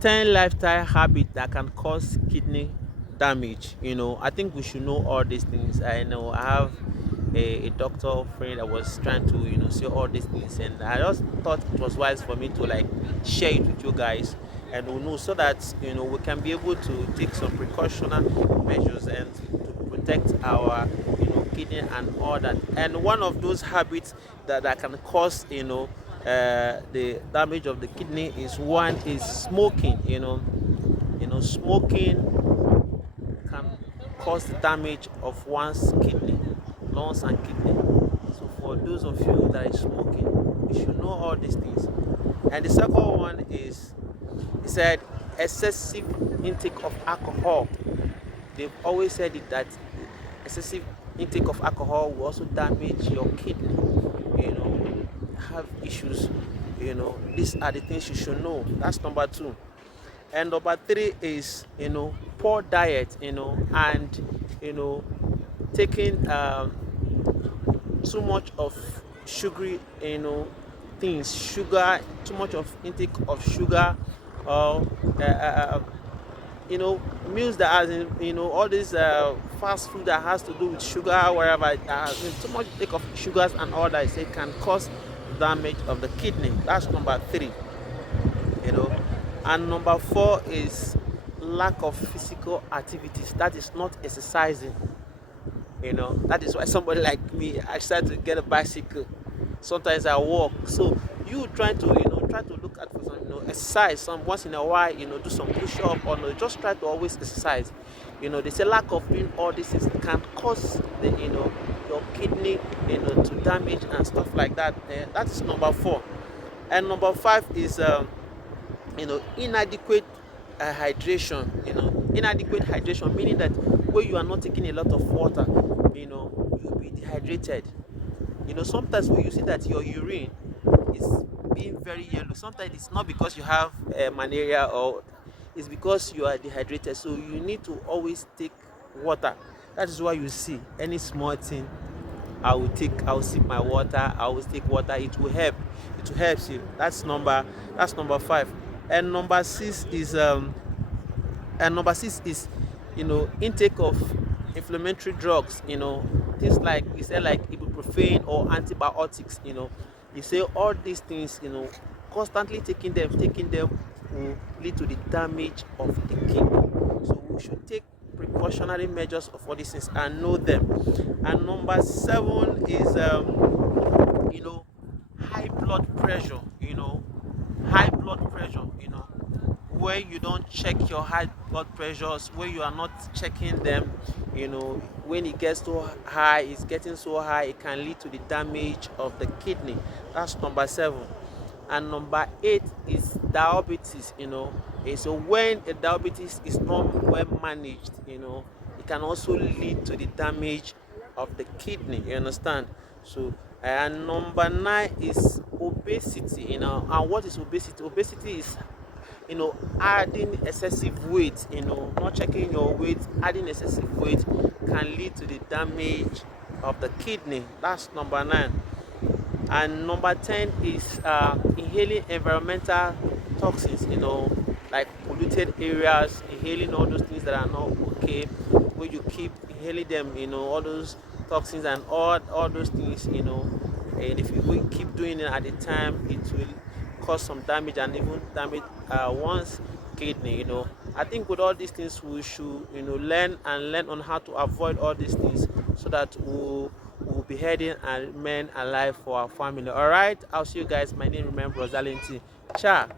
10 lifestyle habits that can cause kidney damage. I think we should know all these things. I know I have a doctor friend that was trying to say all these things, and I just thought it was wise for me to like share it with you guys, and we know so that we can be able to take some precautionary measures and to protect our kidney and all that. And one of those habits that can cause the damage of the kidney is one is smoking. Smoking can cause the damage of one's kidney, lungs and kidney. So for those of you that is smoking, you should know all these things. And the second one is, he said, excessive intake of alcohol. They've always said it that excessive intake of alcohol will also damage your kidney. Have issues. These are the things you should know. That's number two. And number three is poor diet, and taking too much of sugary things, sugar, too much of intake of sugar, or meals that has all this fast food that has to do with sugar, wherever too much intake of sugars and all that, it can cause damage of the kidney. That's number three. And number four is lack of physical activities, that is not exercising. That is why somebody like me, I decided to get a bicycle. Sometimes I walk. So you try to try to look at for some exercise some once in a while, do some push up, or no, just try to always exercise. They say lack of doing all this can cause the your kidney to damage and stuff like that. That is number four. And number five is inadequate hydration. Inadequate hydration, meaning that when you are not taking a lot of water, you'll be dehydrated. Sometimes when you see that your urine is being very yellow, sometimes it's not because you have malaria, or it's because you are dehydrated. So you need to always take water. That is why you see any small thing, I will sip my water, I will take water. It will help you. That's number five. And number six is intake of inflammatory drugs, things like you say, like ibuprofen or antibiotics. You say all these things, constantly taking them will lead to the damage of the kidney. So we should take precautionary measures of all these things and know them. And number seven is high blood pressure. High blood pressure. When you don't check your high blood pressures, when you are not checking them, when it gets so high, it's getting so high, it can lead to the damage of the kidney. That's number seven. And number eight is diabetes. So when the diabetes is not well managed, it can also lead to the damage of the kidney. You understand? So and number nine is obesity. And what is obesity? Obesity is adding excessive weight. Not checking your weight, adding excessive weight can lead to the damage of the kidney. That's number nine. And number 10 is inhaling environmental toxins, like polluted areas, inhaling all those things that are not okay. When you keep inhaling them, all those toxins and all those things, and if you keep doing it at the time, it will cause some damage and even damage one's kidney. I think with all these things we should learn on how to avoid all these things, so that we'll be heading and remain alive for our family. All right, I'll see you guys. My name remains Rosalinti. Ciao.